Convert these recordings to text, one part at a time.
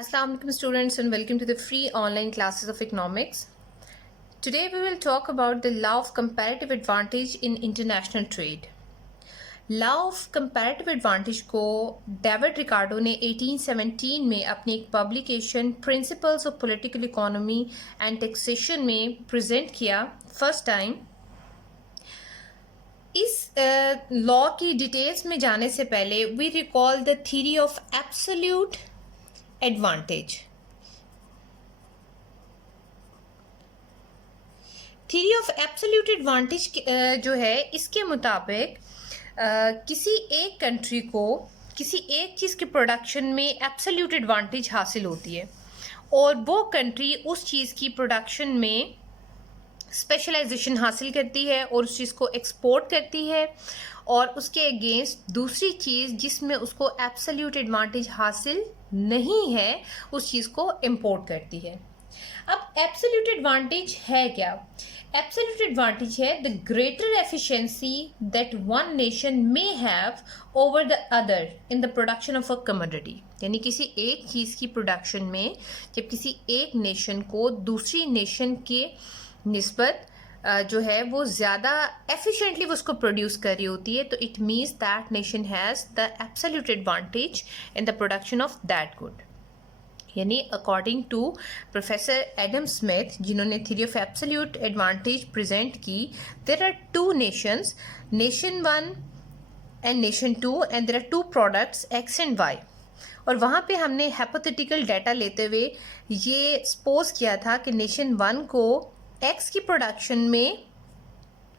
Assalamu alaikum students and welcome to the free online classes of economics. Today we will talk about the law of comparative advantage in international trade. Law of comparative advantage को David Ricardo ने 1817 में अपनी एक publication principles of political economy and taxation में present किया first time. इस लॉ की डिटेल्स में जाने से पहले we recall the theory of absolute advantage. Theory of absolute advantage जो है इसके मुताबिक किसी एक कंट्री को किसी एक चीज़ के प्रोडक्शन में एब्सोल्यूट एडवांटेज हासिल होती है और वो कंट्री उस चीज़ की प्रोडक्शन में स्पेशलाइजेशन हासिल करती है और उस चीज़ को एक्सपोर्ट करती है और उसके अगेंस्ट दूसरी चीज़ जिसमें उसको एब्सोल्यूट एडवांटेज हासिल नहीं है उस चीज़ को इंपोर्ट करती है. अब एब्सोल्यूट एडवांटेज है क्या? एब्सोल्यूट एडवांटेज है the greater efficiency that one nation may have over the other in the production of a commodity. यानी किसी एक चीज़ की प्रोडक्शन में जब किसी एक नेशन को दूसरी नेशन के निस्बत जो है वो ज़्यादा एफिशिएंटली उसको प्रोड्यूस कर रही होती है तो it means that nation has the absolute advantage in the production of that good. यानी according to professor Adam Smith जिन्होंने theory of absolute advantage present की, there are two nations, nation one and nation two, and there are two products X and Y. और वहाँ पे हमने hypothetical data लेते हुए ये सपोज किया था कि नेशन वन को एक्स की प्रोडक्शन में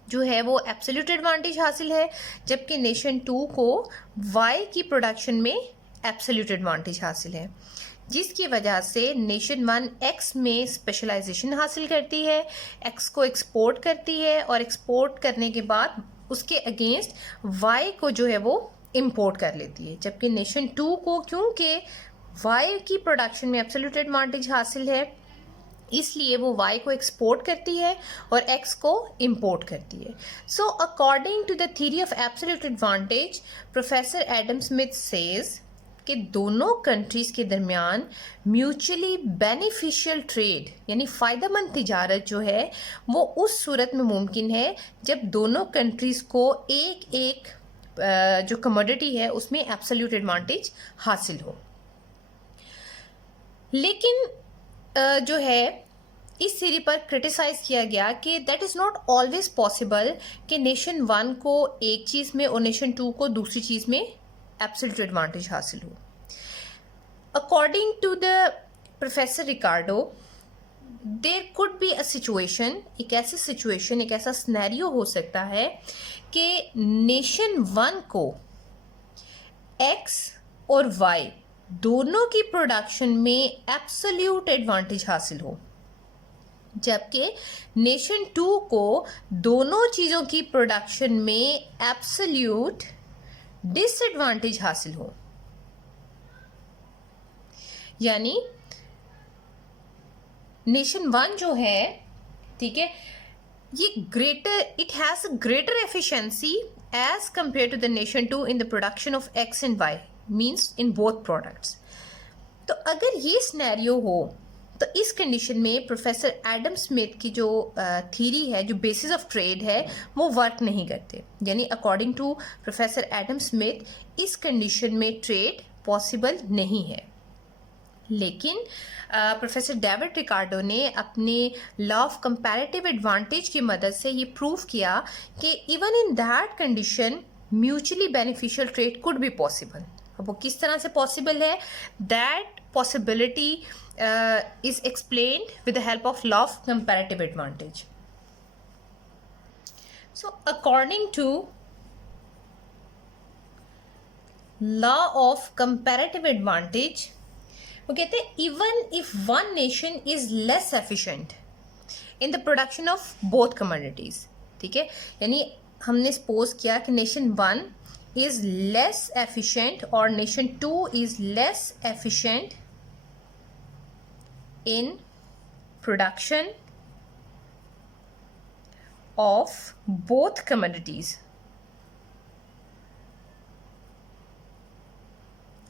जो है वो एब्सोल्यूट एडवांटेज हासिल है जबकि नेशन टू को वाई की प्रोडक्शन में एब्सोल्यूट एडवांटेज हासिल है, जिसकी वजह से नेशन वन एक्स में स्पेशलाइजेशन हासिल करती है, एक्स को एक्सपोर्ट करती है और एक्सपोर्ट करने के बाद उसके अगेंस्ट वाई को जो है वो इंपोर्ट कर लेती है. जबकि नेशन टू को क्योंकि वाई की प्रोडक्शन में एब्सोल्यूट एडवांटेज हासिल है इसलिए वो वाई को एक्सपोर्ट करती है और एक्स को इंपोर्ट करती है. So according to the theory of absolute advantage professor Adam Smith says कि दोनों कंट्रीज़ के दरमियान म्यूचुअली बेनिफिशियल ट्रेड यानी फ़ायदेमंद तिजारत जो है वो उस सूरत में मुमकिन है जब दोनों कंट्रीज़ को एक एक जो कमोडिटी है उसमें एब्सोल्यूट एडवांटेज हासिल हो. लेकिन जो है इस थ्योरी पर क्रिटिसाइज़ किया गया कि that is not always possible कि नेशन वन को एक चीज़ में और नेशन टू को दूसरी चीज़ में एब्सोल्यूट एडवांटेज हासिल हो. According to the professor Ricardo there could be a situation, एक ऐसी सिचुएशन एक ऐसा सिनेरियो हो सकता है कि नेशन वन को एक्स और वाई दोनों की प्रोडक्शन में एब्सोल्यूट एडवांटेज हासिल हो जबकि नेशन टू को दोनों चीज़ों की प्रोडक्शन में एब्सोल्यूट डिसएडवांटेज हासिल हो. यानी नेशन वन जो है, ठीक है, ये it has greater efficiency as compare to the nation two in the production of X and Y, means in both products. तो अगर ये सिनेरियो हो तो इस कंडीशन में प्रोफेसर एडम स्मिथ की जो थ्योरी है, जो बेसिस ऑफ ट्रेड है, वो वर्क नहीं करते. यानी according to professor Adam Smith इस कंडीशन में ट्रेड पॉसिबल नहीं है. लेकिन प्रोफेसर डेविड रिकार्डो ने अपने लॉ ऑफ कंपैरेटिव एडवांटेज की मदद से ये प्रूव किया कि even in that condition mutually beneficial trade could be possible. अब वो किस तरह से पॉसिबल है, that possibility is explained with the help of law of comparative advantage. So according to law of comparative advantage वो कहते हैं even if one nation is less efficient in the production of both commodities, ठीक है, यानी हमने suppose किया कि nation one is less efficient और nation two is less efficient in production of both commodities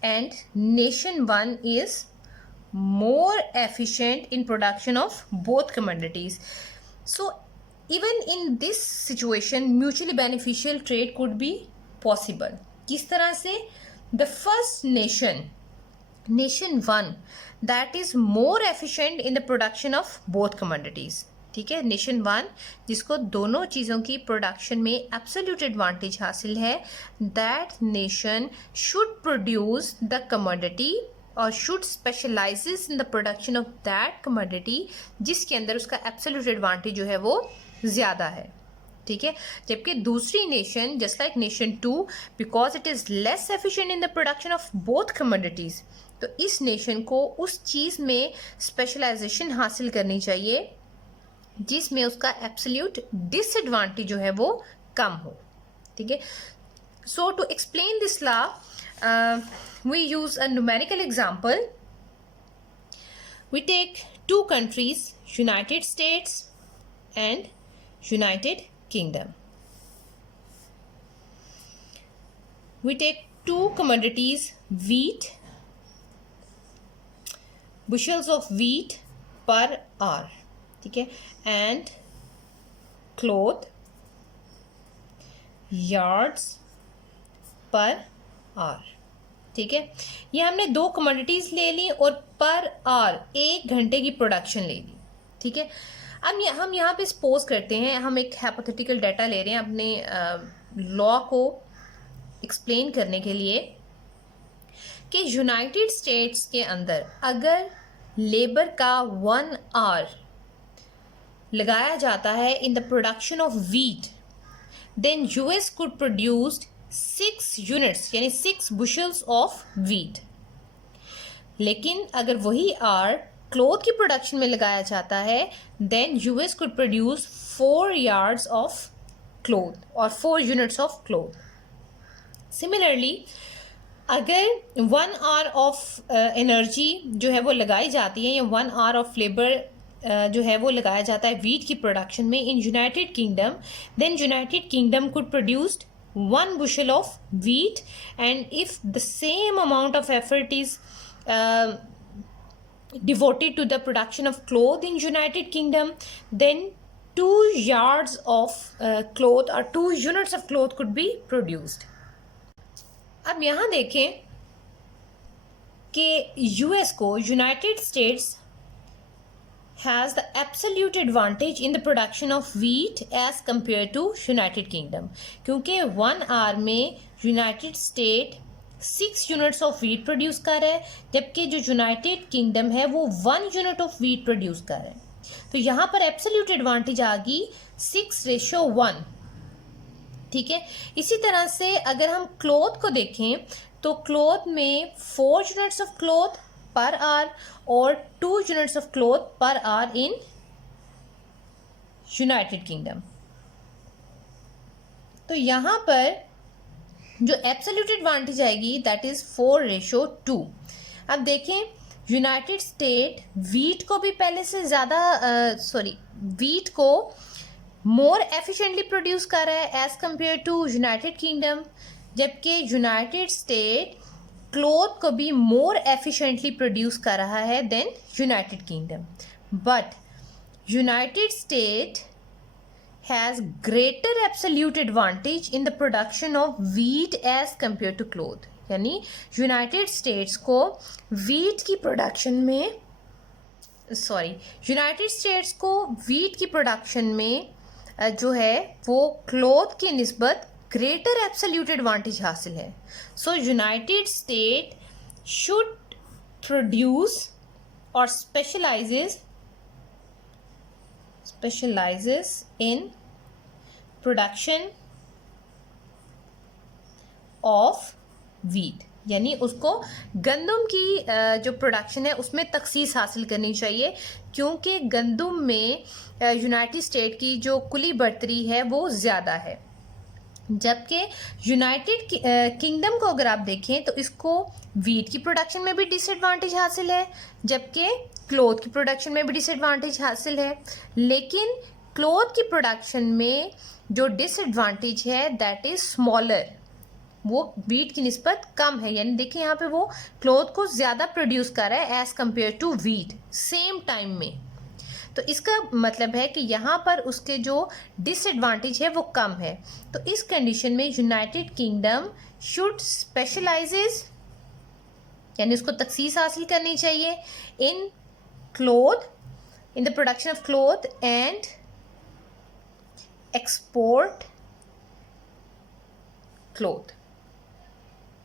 and nation one is more efficient in production of both commodities. So even in this situation mutually beneficial trade could be possible. किस तरह से? The first nation one that is more efficient in the production of both commodities. ठीक है, nation one जिसको दोनों चीज़ों की production में एब्सोल्यूट एडवांटेज हासिल है, that nation should produce the commodity और should specialises in the production of that commodity जिसके अंदर उसका एब्सोल्यूट एडवांटेज जो है वो ज़्यादा है. ठीक है, जबकि दूसरी nation just like nation two, because it is less efficient in the production of both commodities, तो इस नेशन को उस चीज़ में स्पेशलाइजेशन हासिल करनी चाहिए जिसमें उसका एब्सोल्यूट डिसएडवांटेज जो है वो कम हो. ठीक है, so to explain this law we use a numerical example. We take two countries, United States and United Kingdom. We take two commodities, wheat, bushels of wheat per hour. ठीक है, and cloth, yards per hour. ठीक है, ये हमने दो commodities ले ली और per hour 1 घंटे की प्रोडक्शन ले ली. ठीक है, अब हम यहाँ पे सपोज करते हैं, हम एक हाइपोथेटिकल डाटा ले रहे हैं अपने लॉ को एक्सप्लेन करने के लिए कि यूनाइटेड स्टेट्स के अंदर अगर लेबर का 1 आवर लगाया जाता है in the production of wheat, then US could produce 6 units यानी 6 बुशल्स ऑफ वीट. लेकिन अगर वही आर क्लॉथ की प्रोडक्शन में लगाया जाता है, then US could produce 4 yards of cloth और 4 यूनिट्स ऑफ क्लॉथ. सिमिलरली अगर 1 आवर ऑफ एनर्जी जो है वो लगाई जाती है या 1 आवर ऑफ लेबर जो है वो लगाया जाता है वीट की प्रोडक्शन में in United Kingdom, then United Kingdom could produced 1 bushel of wheat, and if the same amount of effort is devoted to the production of cloth in United Kingdom, then 2 yards of cloth or 2 units of cloth could be produced. अब यहाँ देखें कि US को, United states has the absolute advantage in the production of wheat as compared to United Kingdom, क्योंकि 1 our में United State 6 units of wheat produce कर रहा है, जबकि जो यूनाइटेड किंगडम है वो 1 यूनिट ऑफ वीट प्रोड्यूस कर रहा है. तो यहाँ पर एब्सोल्यूट एडवांटेज आ गई 6:1. ठीक है, इसी तरह से अगर हम क्लॉथ को देखें तो क्लॉथ में 4 units of cloth per hour और 2 units of cloth per hour in United kingdom. तो यहाँ पर जो एब्सोल्यूट एडवांटेज आएगी दैट इज 4:2. अब देखें यूनाइटेड स्टेट वीट को भी पहले से ज़्यादा वीट को मोर एफिशिएंटली प्रोड्यूस कर रहा है as compare to United Kingdom, जबकि यूनाइटेड स्टेट क्लॉथ को भी मोर एफिशिएंटली प्रोड्यूस कर रहा है then United Kingdom. But United State has greater absolute advantage in the production of wheat as compare to cloth. यानी यूनाइटेड स्टेट्स को wheat की production में यूनाइटेड स्टेट्स को वीट की प्रोडक्शन में जो है वो क्लॉथ की निस्बत ग्रेटर एब्सोल्यूट एडवांटेज हासिल है. सो यूनाइटेड स्टेट शुड प्रोड्यूस और specialises in production of wheat, यानी उसको गंदम की जो प्रोडक्शन है उसमें तखसीस हासिल करनी चाहिए, क्योंकि गंदम में यूनाइटेड स्टेट की जो कुली बढ़तरी है वो ज़्यादा है. जबकि यूनाइटेड किंगडम को अगर आप देखें तो इसको वीट की प्रोडक्शन में भी डिसएडवांटेज हासिल है, जबकि क्लॉथ की प्रोडक्शन में भी डिसएडवांटेज हासिल है. लेकिन क्लॉथ की प्रोडक्शन में जो डिसएडवांटेज है दैट इज़ स्मॉलर. वो वीट की निस्बत कम है, यानी देखिए यहाँ पे वो क्लोथ को ज़्यादा प्रोड्यूस कर रहा है as compare to wheat same time में। तो इसका मतलब है कि यहाँ पर उसके जो डिसएडवांटेज है वो कम है। तो इस कंडीशन में यूनाइटेड किंगडम शुड स्पेशलाइजेज, यानी उसको तखसीस हासिल करनी चाहिए in cloth, in the production of cloth and export cloth.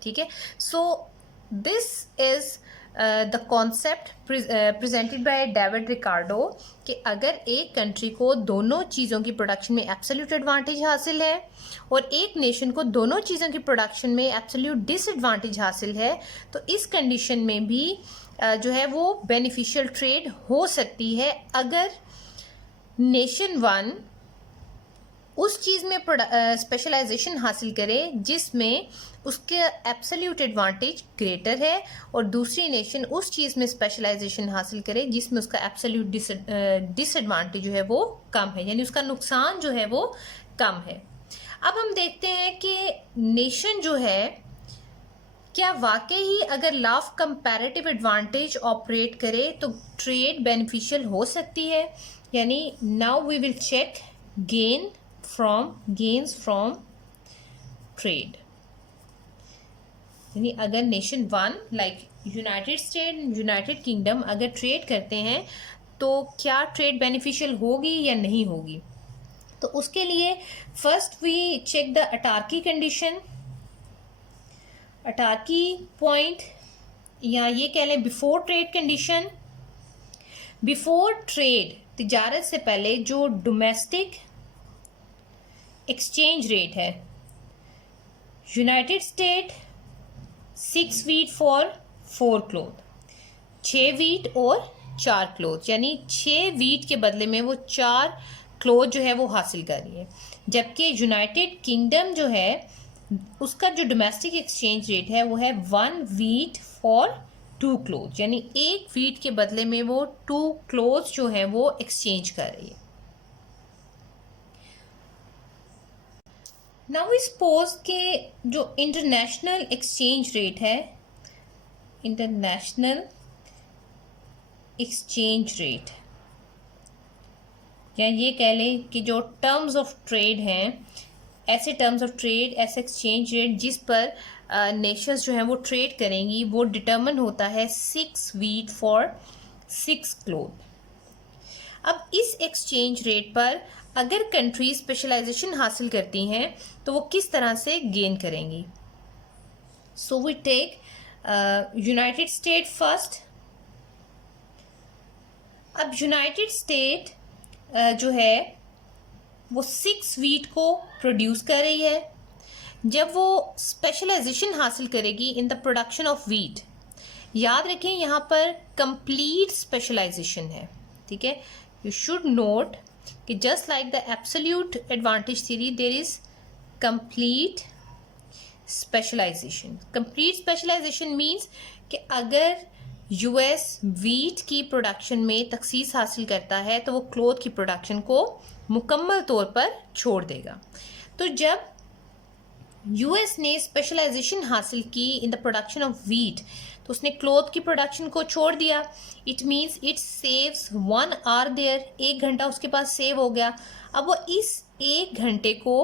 ठीक है, so this is the concept presented by David Ricardo कि अगर एक कंट्री को दोनों चीज़ों की प्रोडक्शन में एब्सोल्यूट एडवांटेज हासिल है और एक नेशन को दोनों चीज़ों की प्रोडक्शन में एब्सोल्यूट डिसएडवांटेज हासिल है, तो इस कंडीशन में भी जो है वो बेनिफिशियल ट्रेड हो सकती है अगर नेशन वन उस चीज़ में स्पेशलाइजेशन हासिल करे जिसमें उसके एब्सोल्यूट एडवांटेज ग्रेटर है और दूसरी नेशन उस चीज़ में स्पेशलाइजेशन हासिल करे जिसमें उसका एब्सोल्यूट डिसएडवांटेज जो है वो कम है, यानी उसका नुकसान जो है वो कम है। अब हम देखते हैं कि नेशन जो है क्या वाकई ही अगर law of comparative advantage operate करे तो ट्रेड बेनिफिशियल हो सकती है। यानी now we will check gains from trade, यानी अगर nation one like United State, United Kingdom अगर ट्रेड करते हैं तो क्या ट्रेड बेनिफिशियल होगी या नहीं होगी। तो उसके लिए first we check the autarky condition, autarky point, या ये कह लें before trade condition. Before trade तिजारत से पहले जो डोमेस्टिक एक्सचेंज रेट है, United State 6 wheat for 4 cloth, 6 wheat और 4 क्लोथ, यानी 6 वीट के बदले में वो 4 क्लोथ जो है वो हासिल कर रही है। जबकि यूनाइटेड किंगडम जो है उसका जो डोमेस्टिक एक्सचेंज रेट है वो है 1 वीट फॉर 2 क्लोथ, यानी 1 वीट के बदले में वो 2 क्लोथ जो है वो एक्सचेंज कर रही है। नाउ वी सपोज के जो इंटरनेशनल एक्सचेंज रेट है, इंटरनेशनल एक्सचेंज रेट, या ये कह लें कि जो टर्म्स ऑफ ट्रेड हैं, ऐसे टर्म्स ऑफ ट्रेड, ऐसे एक्सचेंज रेट जिस पर नेशंस जो हैं वो ट्रेड करेंगी, वो डिटर्मिन होता है 6 वीट फॉर 6 क्लोथ। अब इस एक्सचेंज रेट पर अगर कंट्री स्पेशलाइजेशन हासिल करती हैं तो वो किस तरह से गेन करेंगी। So we take United State first. अब यूनाइटेड स्टेट जो है वो 6 वीट को प्रोड्यूस कर रही है। जब वो स्पेशलाइजेशन हासिल करेगी in the production of wheat, याद रखें यहाँ पर कंप्लीट स्पेशलाइजेशन है, ठीक है। यू शुड नोट कि just like the absolute advantage theory there is complete specialisation. Complete specialisation means कि अगर यूएस वीट की प्रोडक्शन में तखसीस हासिल करता है तो वो क्लोथ की प्रोडक्शन को मुकम्मल तौर पर छोड़ देगा। तो जब यूएस ने स्पेशलाइजेशन हासिल की in the production of wheat तो उसने क्लोथ की प्रोडक्शन को छोड़ दिया। It means it saves 1 hour there, 1 घंटा उसके पास सेव हो गया। अब वो इस 1 घंटे को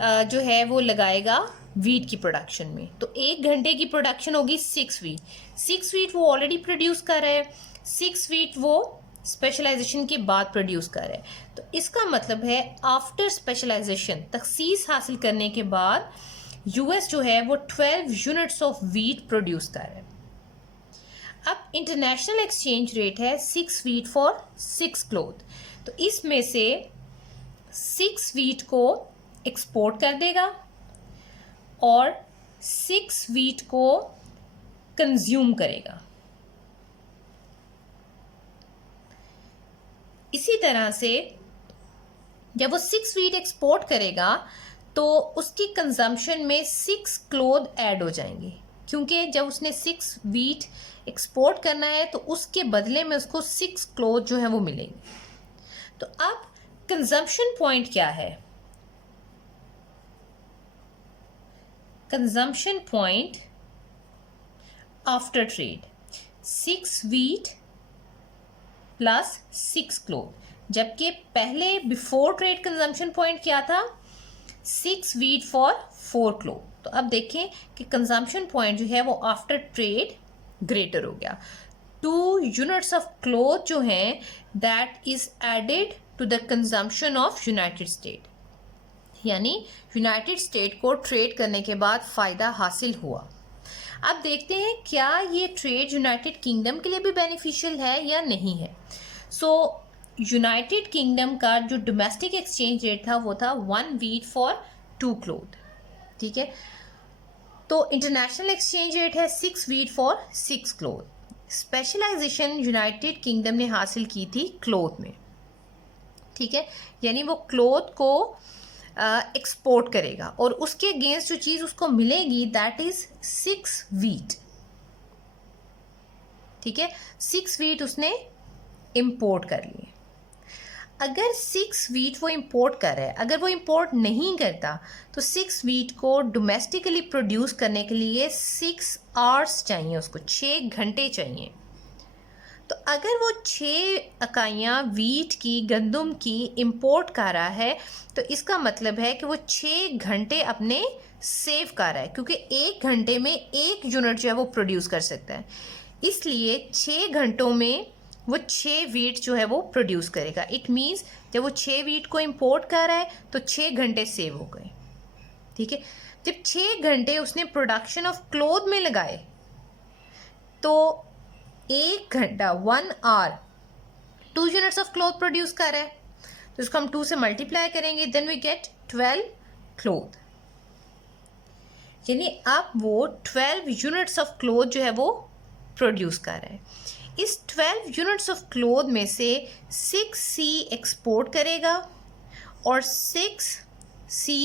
जो है वो लगाएगा वीट की प्रोडक्शन में, तो 1 घंटे की प्रोडक्शन होगी 6 वीट। 6 वीट वो ऑलरेडी प्रोड्यूस कर रहा है, 6 वीट वो स्पेशलाइजेशन के बाद प्रोड्यूस कर रहा है। तो इसका मतलब है आफ्टर स्पेशलाइजेशन, तखसीस हासिल करने के बाद यूएस जो है वो 12 यूनिट्स ऑफ वीट प्रोड्यूस कर रहा है। अब इंटरनेशनल एक्सचेंज रेट है 6 वीट फॉर 6 क्लोथ, तो इसमें से 6 वीट को एक्सपोर्ट कर देगा और 6 वीट को कंज्यूम करेगा। इसी तरह से जब वो 6 वीट एक्सपोर्ट करेगा तो उसकी कंजम्पशन में 6 क्लोथ ऐड हो जाएंगे, क्योंकि जब उसने 6 वीट एक्सपोर्ट करना है तो उसके बदले में उसको 6 क्लोथ जो है वो मिलेंगे। तो अब कंजम्पशन पॉइंट क्या है? Consumption point after trade 6 wheat plus 6 cloth, जबकि पहले बिफोर ट्रेड कंजम्पशन पॉइंट क्या था 6 वीट फॉर 4 क्लोथ। तो अब देखें कि कंजम्पशन पॉइंट जो है वो आफ्टर ट्रेड ग्रेटर हो गया। 2 यूनिट्स ऑफ क्लोथ जो हैं that is added to the consumption of United State, यानी यूनाइटेड स्टेट को ट्रेड करने के बाद फ़ायदा हासिल हुआ। अब देखते हैं क्या ये ट्रेड यूनाइटेड किंगडम के लिए भी बेनिफिशियल है या नहीं है। सो यूनाइटेड किंगडम का जो डोमेस्टिक एक्सचेंज रेट था वो था 1 वीट फॉर 2 क्लोथ, ठीक है। तो इंटरनेशनल एक्सचेंज रेट है 6 wheat for 6 cloth. Specialisation United Kingdom ने हासिल की थी क्लोथ में, ठीक है, यानी वो क्लोथ को एक्सपोर्ट करेगा और उसके अगेंस्ट जो चीज़ उसको मिलेगी दैट इज 6 वीट, ठीक है। 6 वीट उसने इंपोर्ट कर लिए। अगर 6 वीट वो इंपोर्ट कर रहा है, अगर वो इंपोर्ट नहीं करता तो 6 वीट को डोमेस्टिकली प्रोड्यूस करने के लिए 6 आवर्स चाहिए, उसको 6 घंटे चाहिए। तो अगर वो 6 इकाइयाँ वीट की, गंदम की इंपोर्ट कर रहा है तो इसका मतलब है कि वो 6 घंटे अपने सेव कर रहा है, क्योंकि 1 घंटे में 1 यूनिट जो है वो प्रोड्यूस कर सकता है। इसलिए 6 घंटों में वो 6 वीट जो है वो प्रोड्यूस करेगा। इट मीन्स जब वो 6 वीट को इंपोर्ट कर रहा है तो 6 घंटे सेव हो गए, ठीक है। जब 6 घंटे उसने प्रोडक्शन ऑफ क्लोथ में लगाए तो 1 घंटा 1 hour 2 units of cloth produce कर रहा है, तो इसको हम 2 से मल्टीप्लाई करेंगे, देन वी गेट 12 क्लोथ, यानी अब वो 12 यूनिट्स ऑफ क्लोथ जो है वो प्रोड्यूस कर रहा है। इस 12 यूनिट्स ऑफ क्लोथ में से 6 सी एक्सपोर्ट करेगा और 6 सी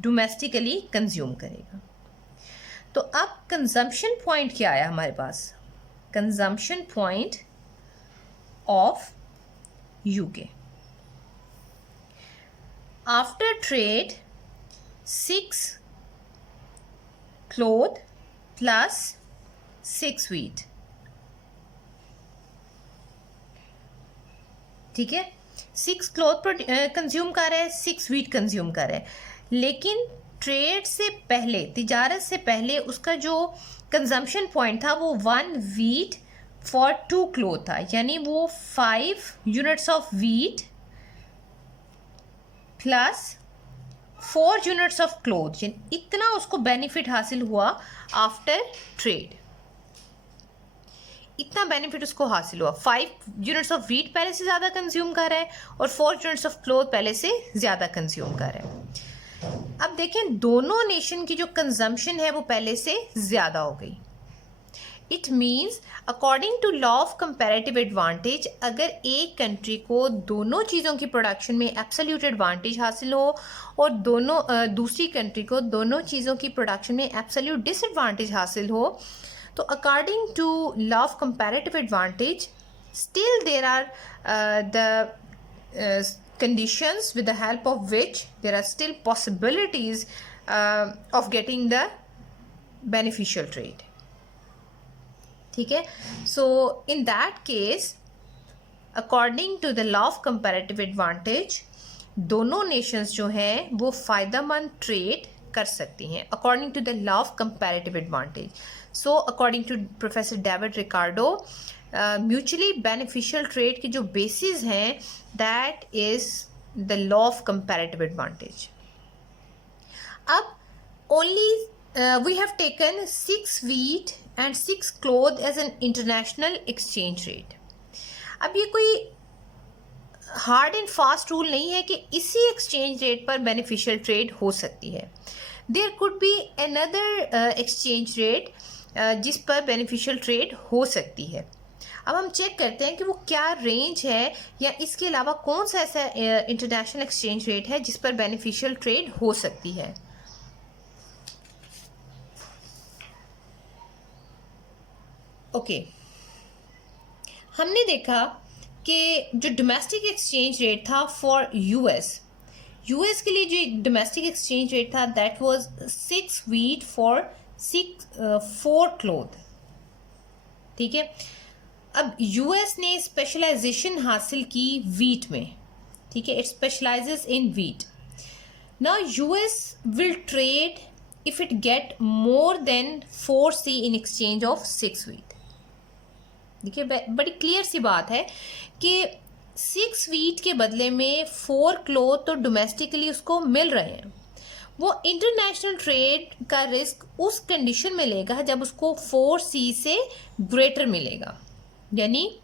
डोमेस्टिकली कंज्यूम करेगा। तो अब कंजम्पशन पॉइंट क्या आया हमारे पास, consumption point of UK after trade 6 cloth plus 6 wheat, ठीक है। 6 क्लोथ कंज्यूम कर रहा है, 6 वीट कंज्यूम कर रहा है, लेकिन ट्रेड से पहले, तिजारत से पहले उसका जो कंजम्पशन पॉइंट था वो 1 वीट फॉर 2 क्लोथ था, यानी वो 5 units of wheat plus 4 units of cloth, इतना उसको बेनिफिट हासिल हुआ आफ्टर ट्रेड। इतना बेनिफिट उसको हासिल हुआ, 5 यूनिट्स ऑफ वीट पहले से ज़्यादा कंज्यूम कर रहा है और 4 यूनिट्स ऑफ क्लोथ पहले से ज़्यादा कंज्यूम कर रहा है। अब देखें दोनों नेशन की जो कंजम्पशन है वो पहले से ज़्यादा हो गई। It means according to law of comparative advantage, अगर एक कंट्री को दोनों चीज़ों की प्रोडक्शन में एब्सोल्यूट एडवांटेज हासिल हो और दूसरी कंट्री को दोनों चीज़ों की प्रोडक्शन में एब्सोल्यूट डिसएडवांटेज हासिल हो, तो according to law of comparative advantage still there are the conditions with the help of which there are still possibilities of getting the beneficial trade, ठीक है। So in that case according to the law of comparative advantage दोनों nations जो हैं वो फ़ायदेमंद trade कर सकती हैं according to the law of comparative advantage. So according to Professor David Ricardo mutually beneficial trade की जो बेसिस हैं that is the law of comparative advantage. अब only we have taken 6 wheat and 6 cloth as an international exchange rate. अब ये कोई hard and fast rule नहीं है कि इसी एक्सचेंज रेट पर बेनिफिशियल ट्रेड हो सकती है। There could be another exchange rate जिस पर बेनिफिशियल ट्रेड हो सकती है। अब हम चेक करते हैं कि वो क्या रेंज है या इसके अलावा कौन सा ऐसा इंटरनेशनल एक्सचेंज रेट है जिस पर बेनिफिशियल ट्रेड हो सकती है। ओके, हमने देखा कि जो डोमेस्टिक एक्सचेंज रेट था फॉर यूएस के लिए जो डोमेस्टिक एक्सचेंज रेट था that was 6 wheat for 4 cloth, ठीक है। अब यूएस ने स्पेशलाइजेशन हासिल की वीट में, ठीक है, it specialises in wheat. Now US will trade if it get more than 4C in exchange of 6 wheat. देखिए बड़ी क्लियर सी बात है कि 6 वीट के बदले में 4 क्लोथ तो डोमेस्टिकली उसको मिल रहे हैं। वो इंटरनेशनल ट्रेड का रिस्क उस कंडीशन में लेगा जब उसको 4C से ग्रेटर मिलेगा, यानी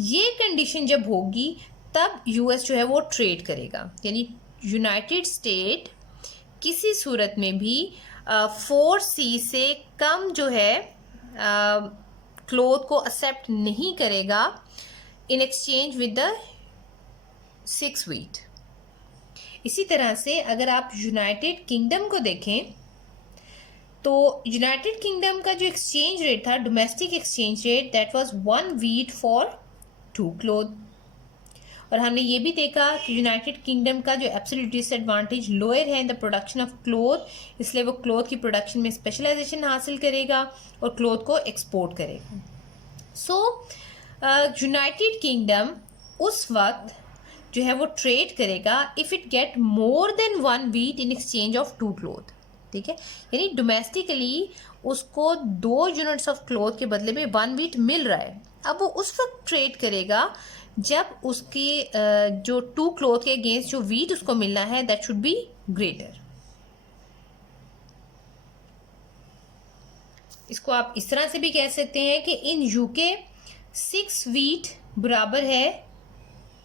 ये कंडीशन जब होगी तब यूएस जो है वो ट्रेड करेगा। यानी यूनाइटेड स्टेट किसी सूरत में भी 4C से कम जो है क्लोथ को एक्सेप्ट नहीं करेगा in exchange with the 6 wheat. इसी तरह से अगर आप यूनाइटेड किंगडम को देखें तो यूनाइटेड किंगडम का जो एक्सचेंज रेट था, domestic exchange rate, that was 1 wheat for 2 cloth. और हमने ये भी देखा कि यूनाइटेड किंगडम का जो एब्सोल्यूट डिसएडवांटेज लोअर है in the production of cloth, इसलिए वो क्लोथ की प्रोडक्शन में स्पेशलाइजेशन हासिल करेगा और क्लोथ को एक्सपोर्ट करेगा। सो यूनाइटेड किंगडम उस वक्त जो है वो ट्रेड करेगा if it get more than 1 wheat in exchange of 2 cloth, ठीक है। यानी डोमेस्टिकली उसको 2 यूनिट्स ऑफ क्लोथ के बदले में 1 वीट मिल रहा है। अब वो उस वक्त ट्रेड करेगा जब उसकी जो 2 क्लोथ के अगेंस्ट जो वीट उसको मिलना है दैट शुड बी ग्रेटर। इसको आप इस तरह से भी कह सकते हैं कि इन यूके 6 वीट बराबर है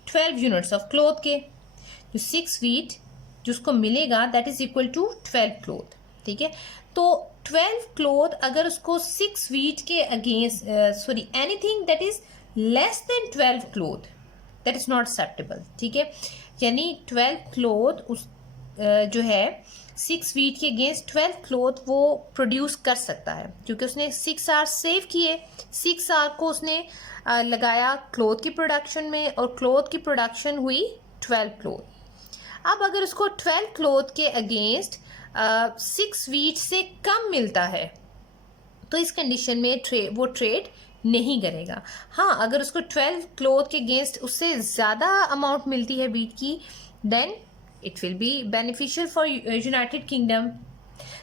12 यूनिट्स ऑफ क्लोथ के। जो 6 वीट जिसको मिलेगा that is equal to 12 cloth, ठीक है। तो 12 क्लोथ अगर उसको 6 वीट के against anything that is less than 12 cloth that is not acceptable, ठीक है। यानी 12 क्लोथ उस जो है 6 वीट के अगेंस्ट 12 क्लोथ वो प्रोड्यूस कर सकता है क्योंकि उसने 6 आवर सेव किए, 6 आवर को उसने लगाया क्लोथ की प्रोडक्शन में और क्लोथ की प्रोडक्शन हुई 12 क्लोथ। अब अगर उसको 12 क्लोथ के अगेंस्ट 6 वीट से कम मिलता है तो इस कंडीशन में वो ट्रेड नहीं करेगा। हाँ, अगर उसको 12 क्लोथ के अगेंस्ट उससे ज़्यादा अमाउंट मिलती है वीट की then it will be beneficial for United Kingdom.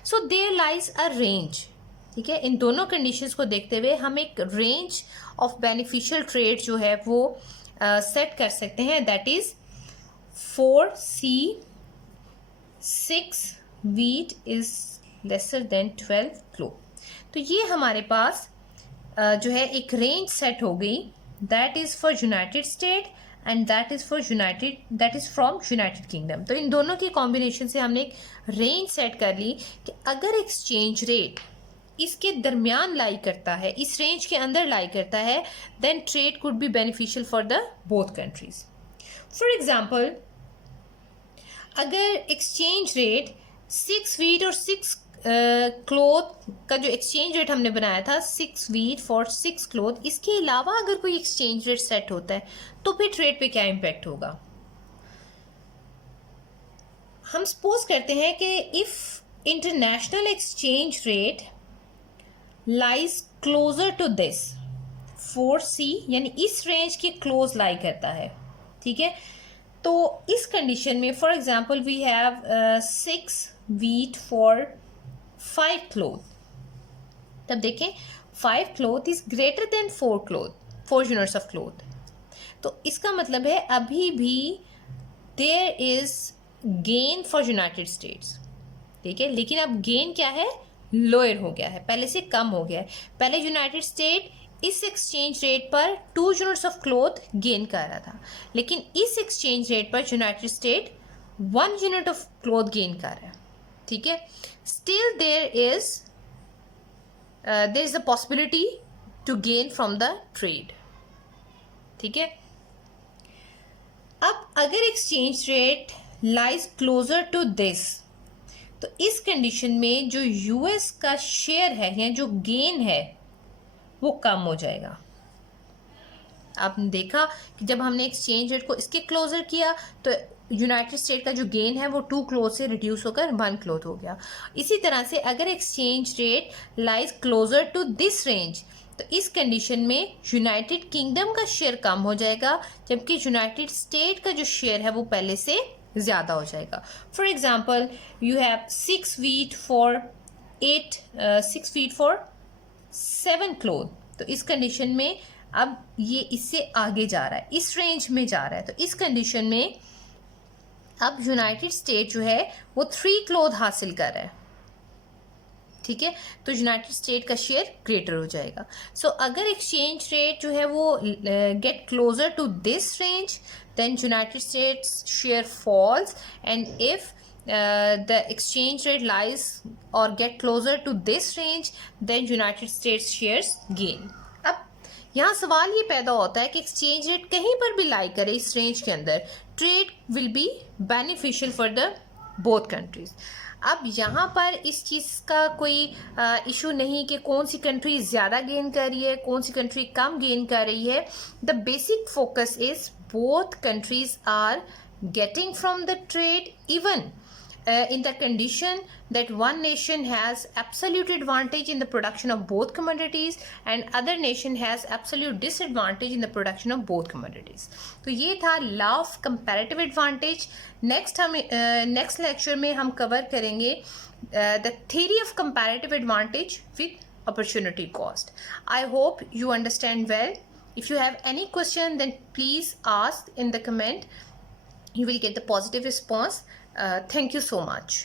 So there lies a range, ठीक है। इन दोनों कंडीशंस को देखते हुए हम एक रेंज ऑफ बेनिफिशियल ट्रेड जो है वो सेट कर सकते हैं, that is 4C 6 wheat is lesser than 12 cloth. तो ये हमारे पास जो है एक रेंज सेट हो गई, that is for United state and that is from United kingdom. तो इन दोनों की कॉम्बिनेशन से हमने एक रेंज सेट कर ली कि अगर एक्सचेंज रेट इसके दरमियान लाई करता है, इस रेंज के अंदर लाई करता है, then trade could be beneficial for the both countries. For example अगर एक्सचेंज रेट 6 वीट और 6 क्लोथ का जो एक्सचेंज रेट हमने बनाया था 6 वीट फॉर 6 क्लोथ, इसके अलावा अगर कोई एक्सचेंज रेट सेट होता है तो फिर ट्रेड पे क्या इम्पैक्ट होगा। हम सपोज करते हैं कि if international exchange rate lies closer to this 4C, यानी इस रेंज के क्लोज लाई करता है, ठीक है। तो इस कंडीशन में for example we have 6 wheat for 5 cloth, तब देखें 5 cloth is greater than 4 units of cloth. तो इसका मतलब है अभी भी there is gain for United States, ठीक है। लेकिन अब गेन क्या है, लोअर हो गया है, पहले से कम हो गया है। पहले यूनाइटेड स्टेट इस एक्सचेंज रेट पर 2 यूनिट्स ऑफ क्लोथ गेन कर रहा था, लेकिन इस एक्सचेंज रेट पर United State 1 unit of cloth gain कर रहा है, ठीक है। Still there is the possibility to gain from the trade, ठीक है। अब अगर exchange rate lies closer to this, तो इस कंडीशन में जो यूएस का शेयर है या जो गेन है वो कम हो जाएगा। आपने देखा कि जब हमने एक्सचेंज रेट को इसके क्लोजर किया तो यूनाइटेड स्टेट का जो गेन है वो 2 क्लोथ से रिड्यूस होकर 1 क्लोथ हो गया। इसी तरह से अगर exchange rate lies closer to this range, तो इस कंडीशन में यूनाइटेड किंगडम का शेयर कम हो जाएगा, जबकि यूनाइटेड स्टेट का जो शेयर है वो पहले से ज़्यादा हो जाएगा। For example, you have 6 feet for 7 cloth, तो इस कंडीशन में अब ये इससे आगे जा रहा है, इस रेंज में जा रहा है, तो इस कंडीशन में अब यूनाइटेड स्टेट जो है वो 3 क्लोथ हासिल कर रहा है, ठीक है, तो यूनाइटेड स्टेट का शेयर ग्रेटर हो जाएगा। सो अगर एक्सचेंज रेट जो है वो get closer to this range, then United States share falls, and if the exchange rate lies or get closer to this range, then United States shares gain. अब यहाँ सवाल ये पैदा होता है कि एक्सचेंज रेट कहीं पर भी लाई करे इस रेंज के अंदर, trade will be beneficial for the both countries. अब यहाँ पर इस चीज़ का कोई इशू नहीं कि कौन सी कंट्री ज़्यादा गेन कर रही है, कौन सी कंट्री कम गेन कर रही है। The basic focus is both countries are getting from the trade, even in the condition that one nation has absolute advantage in the production of both commodities and other nation has absolute disadvantage in the production of both commodities. तो ये था law of comparative advantage. Next lecture में हम cover करेंगे the theory of comparative advantage with opportunity cost. I hope you understand well. If you have any question, then please ask in the comment. You will get the positive response. Thank you so much.